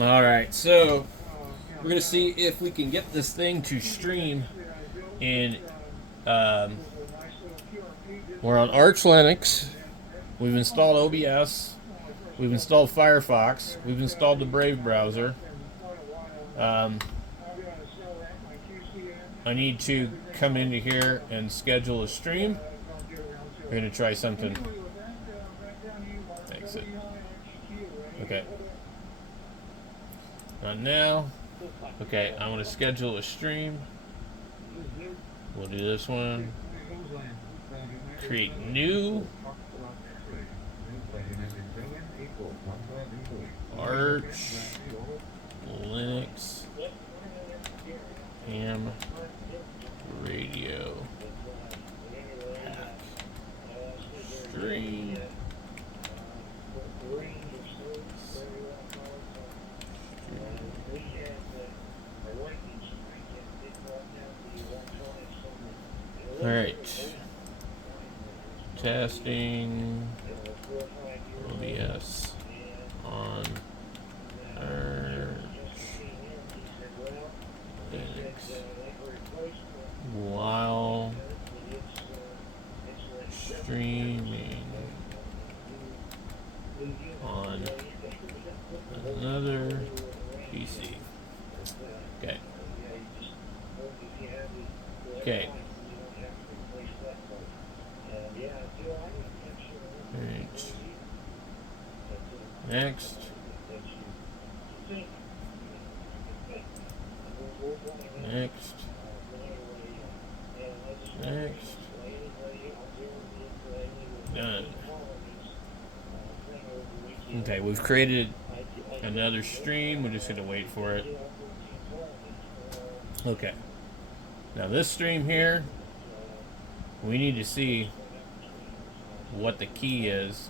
All right, so we're gonna see if we can get this thing to stream in. Um, we're on Arch Linux. We've installed OBS. We've installed Firefox. We've installed the Brave browser. Um, I need to come into here and schedule a stream. We're gonna try something. Exit. Okay. Not now. Okay, I want to schedule a stream. We'll do this one. Create new. Arch Linux Ham Radio Hack Stream. All right. Testing OBS on Arch Linux while streaming on another PC. Okay. Okay. Right. Next. Next. Next. Done. Okay, we've created another stream. We're just going to wait for it. Okay. Now this stream here, we need to see what the key is.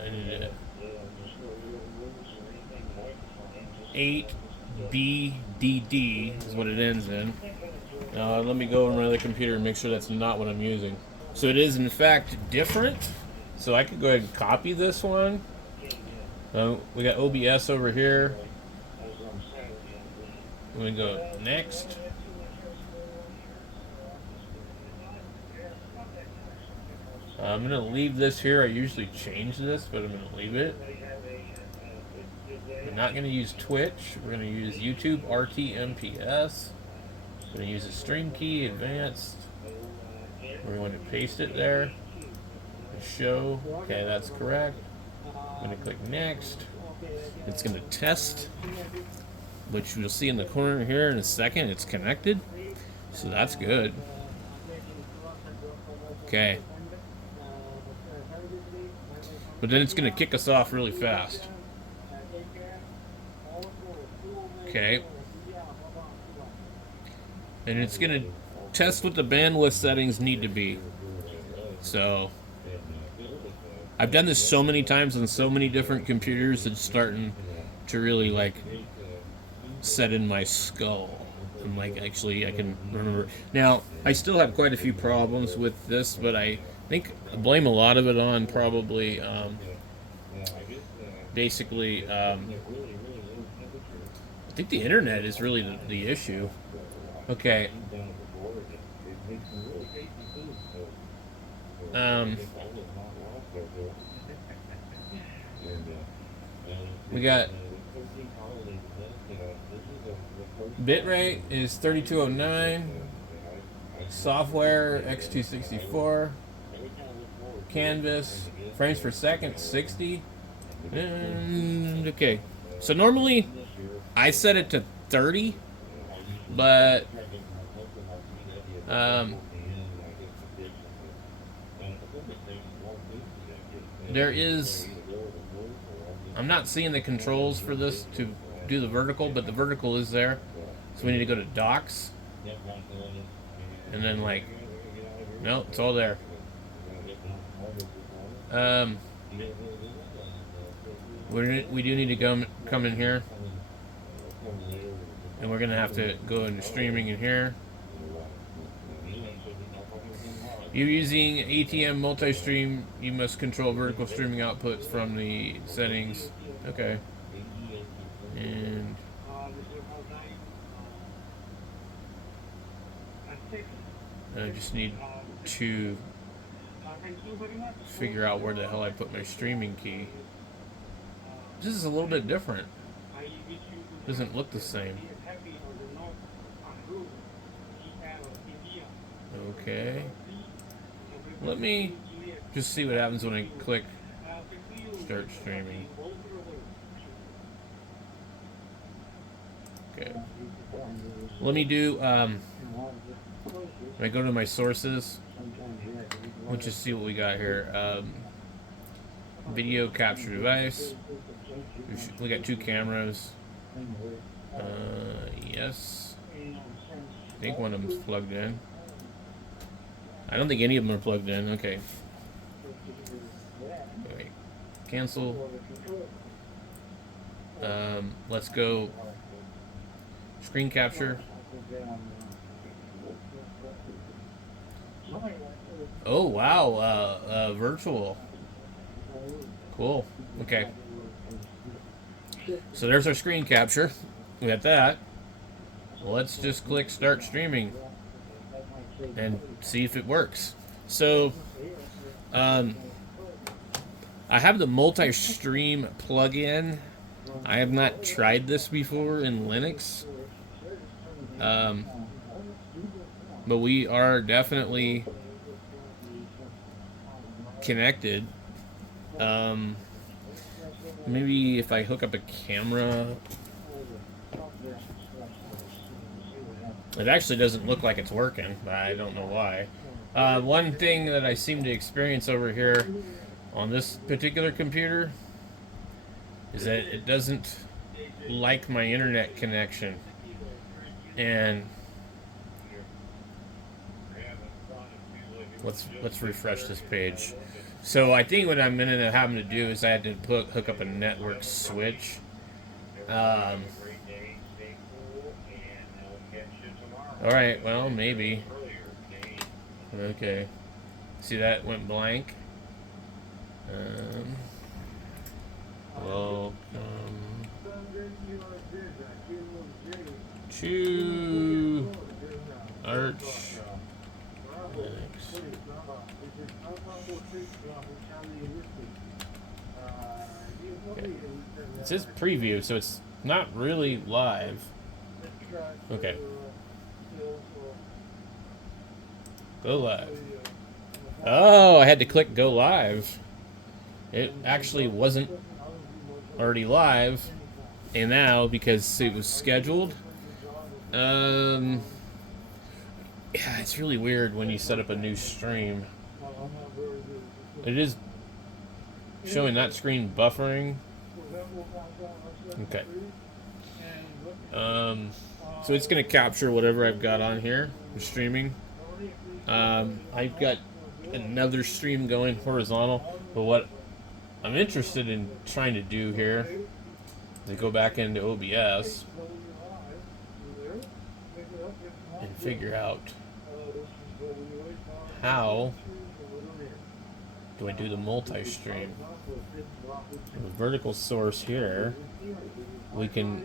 I need to 8BDD is what it ends in. Let me go on my other computer and make sure that's not what I'm using. So it is in fact different. So I could go ahead and copy this one. We got OBS over here. I'm going to go next. I'm going to leave this here. I usually change this, but I'm going to leave it. We're not going to use Twitch. We're going to use YouTube RTMPS. We're going to use a stream key, advanced. We're going to paste it there. Show. Okay, that's correct. I'm going to click next. It's going to test, which you'll see in the corner here in a second. It's connected. So that's good. Okay. But then it's going to kick us off really fast. Okay. And it's going to test what the bandwidth settings need to be. So I've done this so many times on so many different computers, it's starting to really like set in my skull. And like actually I can remember. Now, I still have quite a few problems with this, but I think I blame a lot of it on probably basically I think the internet is really the issue. Okay. We got bitrate is 3209, software x264, canvas frames per second 60. And okay, so normally I set it to 30, but there is, I'm not seeing the controls for this to do the vertical, but the vertical is there. So we need to go to docs. And then like, no, it's all there. We do need to come in here. And we're going to have to go into streaming in here. You're using ATM multi-stream. You must control vertical streaming outputs from the settings. Okay. And I just need to figure out where the hell I put my streaming key. This is a little bit different. Doesn't look the same. Okay. Let me just see what happens when I click start streaming. Okay. Let me do, when I go to my sources, let's just see what we got here. Video capture device. We got 2 cameras. Yes. I think one of them's plugged in. I don't think any of them are plugged in. Okay. Wait. Cancel. Let's go screen capture. Oh wow, virtual. Cool. Okay. So there's our screen capture. We got that. Let's just click start streaming and see if it works. So, I have the multi-stream plugin. I have not tried this before in Linux. But we are definitely connected. Maybe if I hook up a camera. It actually doesn't look like it's working, but I don't know why. One thing that I seem to experience over here on this particular computer is that it doesn't like my internet connection. And let's refresh this page. So I think what I'm gonna having to do is I had to hook up a network switch. All right, well maybe. Okay. See that went blank. Welcome to Arch Linux. Okay. It says preview, so it's not really live. Okay. Go live. Oh, I had to click go live. It actually wasn't already live, and now because it was scheduled. Yeah, it's really weird when you set up a new stream. It is showing that screen buffering. Okay. So it's gonna capture whatever I've got on here, streaming. I've got another stream going horizontal, but what I'm interested in trying to do here is to go back into OBS and figure out how do I do the multi-stream. The vertical source here, we can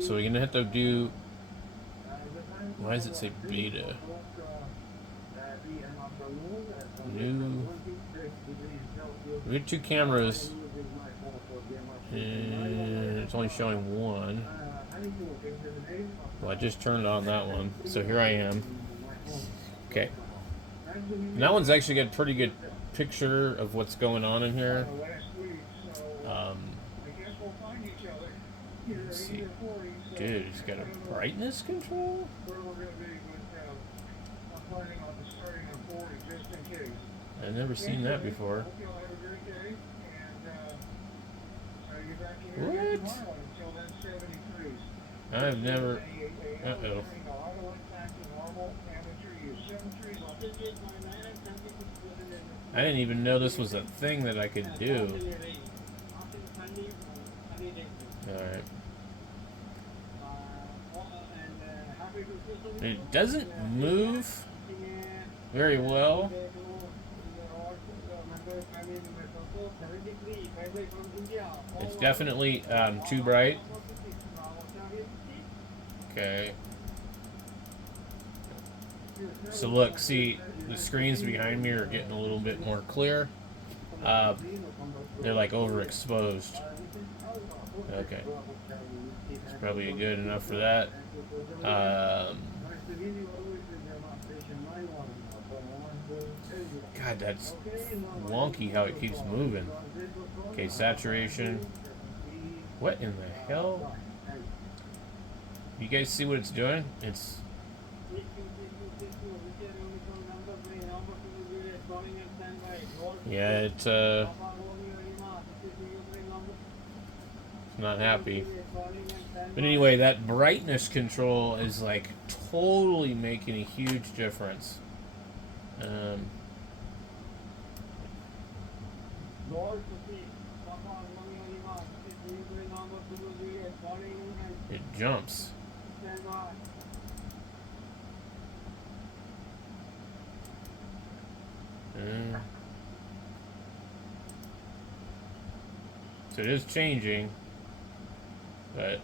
so we're gonna have to do, why does it say beta? New. We have 2 cameras, and it's only showing one. Well, I just turned on that one, so here I am. Okay. And that one's actually got a pretty good picture of what's going on in here. Let's see. Dude, he's got a brightness control? I've never seen that before. What? I've never... Uh-oh. I didn't even know this was a thing that I could do. Alright. It doesn't move very well. It's definitely too bright. Okay. So look, see, the screens behind me are getting a little bit more clear. They're like overexposed. Okay. It's probably good enough for that. God, that's wonky how it keeps moving. Okay, saturation. What in the hell? You guys see what it's doing? It's... Yeah, it's not happy. But anyway, that brightness control is like totally making a huge difference. It jumps. So it is changing, but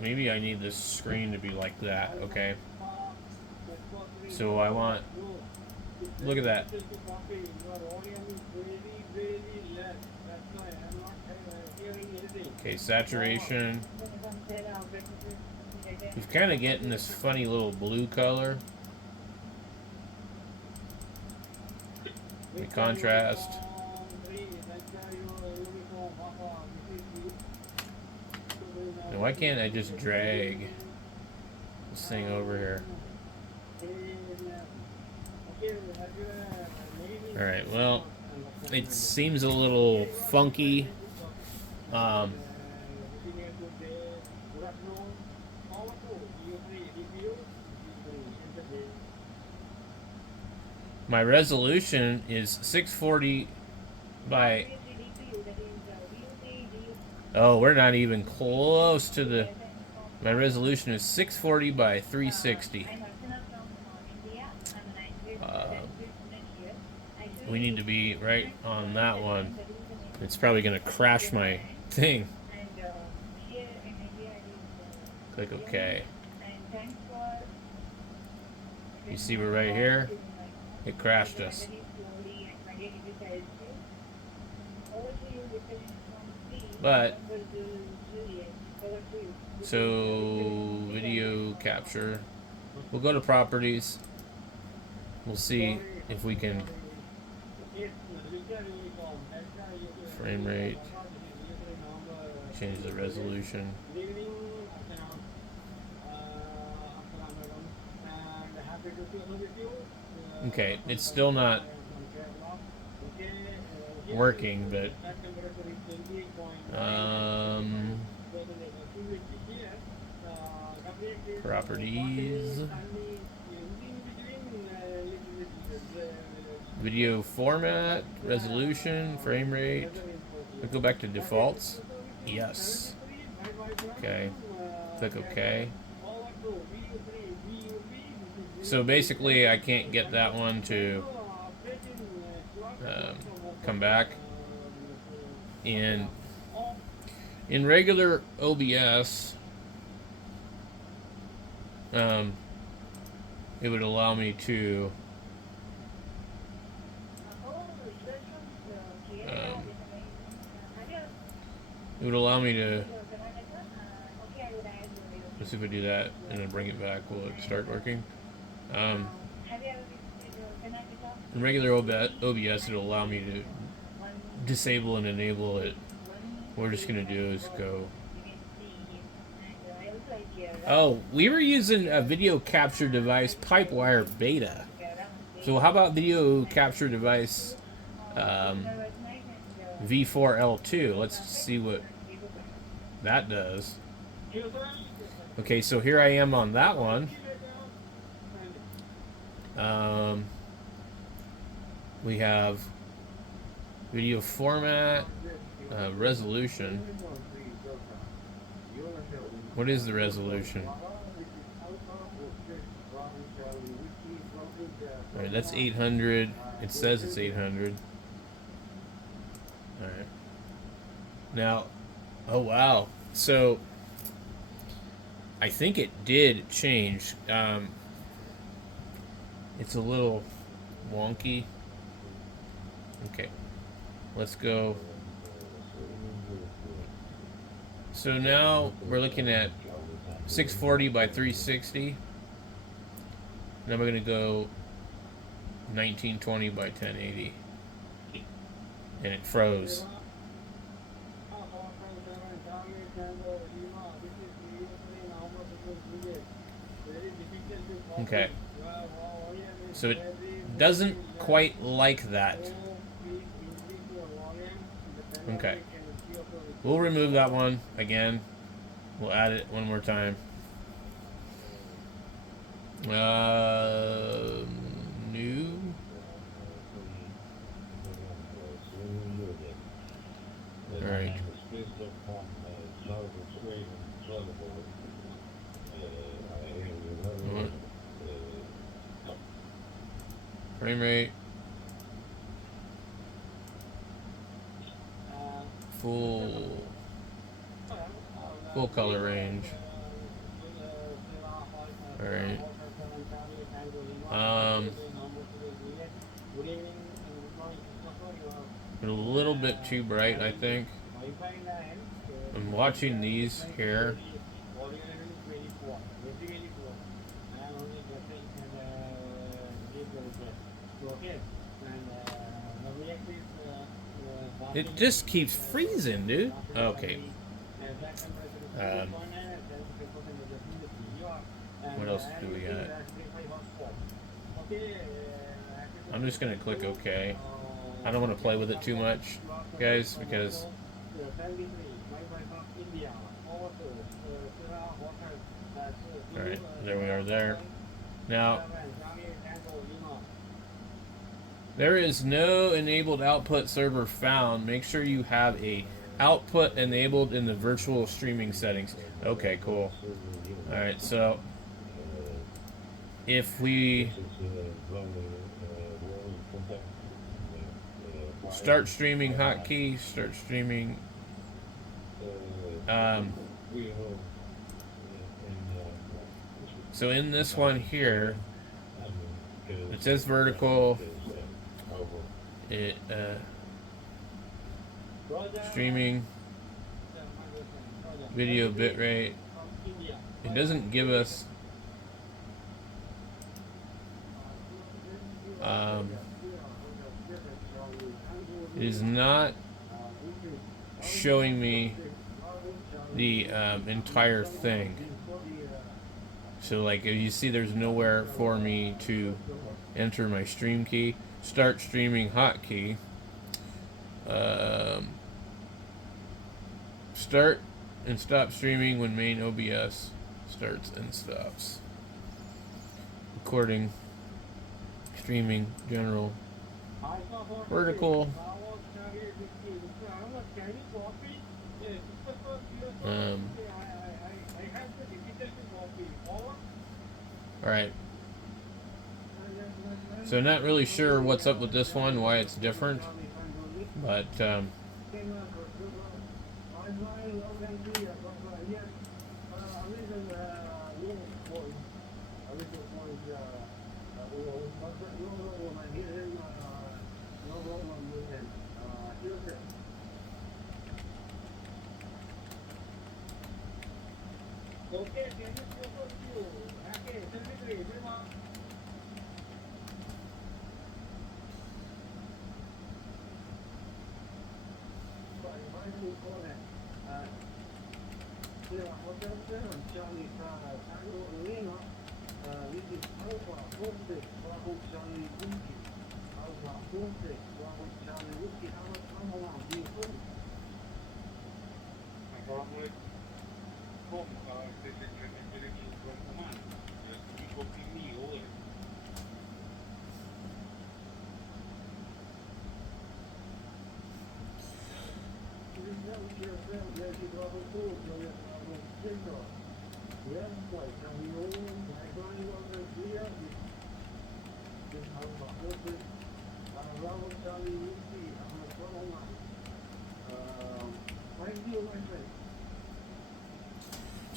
maybe I need this screen to be like that, okay? So I want, look at that. Okay, saturation. We've kind of getting this funny little blue color. The contrast. Now why can't I just drag this thing over here? Alright, well, it seems a little funky. My resolution is 640 by... Oh, we're not even close to the... My resolution is 640 by 360. We need to be right on that one. It's probably going to crash my thing. Click OK. You see we're right here? It crashed us. But, so, video capture. We'll go to properties. We'll see if we can frame rate, change the resolution. Okay, it's still not working, but properties, video format, resolution, frame rate. Let's go back to defaults. Yes. Okay. Click OK. So basically, I can't get that one to come back. And in regular OBS, it would allow me to let's see if I do that and then bring it back. Will it start working? In regular OBS, it'll allow me to disable and enable it. What we're just gonna do is go. Oh, we were using a video capture device Pipewire Beta. So how about video capture device V4L2? Let's see what that does. Okay, so here I am on that one. We have video format, resolution. What is the resolution? Alright, that's 800. It says it's 800. All right. Now, oh wow. So I think it did change. It's a little wonky. Okay, let's go. So now we're looking at 640 by 360. Now we're going to go 1920 by 1080. And it froze. Okay. So it doesn't quite like that. Okay. We'll remove that one again. We'll add it one more time. New. All right. Frame rate. Full color range. All right. A little bit too bright, I think. I'm watching these here. It just keeps freezing, dude. Okay. What else do we got? I'm just gonna click OK. I don't want to play with it too much, guys, because alright, there we are there. Now, there is no enabled output server found. Make sure you have a output enabled in the virtual streaming settings. Okay, cool. Alright, so if we start streaming hotkey, start streaming. So in this one here, it says vertical. It streaming video bitrate. It doesn't give us it is not showing me the entire thing. So like if you see, there's nowhere for me to enter my stream key. Start streaming hotkey. Start and stop streaming when main OBS starts and stops. Recording, streaming, general, vertical. Alright. So not really sure what's up with this one, why it's different, but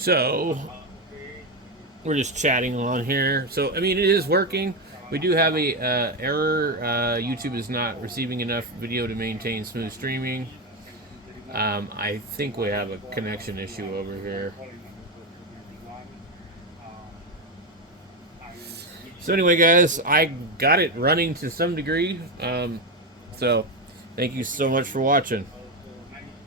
So we're just chatting on here. So I mean, it is working. We do have a error. YouTube is not receiving enough video to maintain smooth streaming. I think we have a connection issue over here. So anyway, guys, I got it running to some degree. So thank you so much for watching.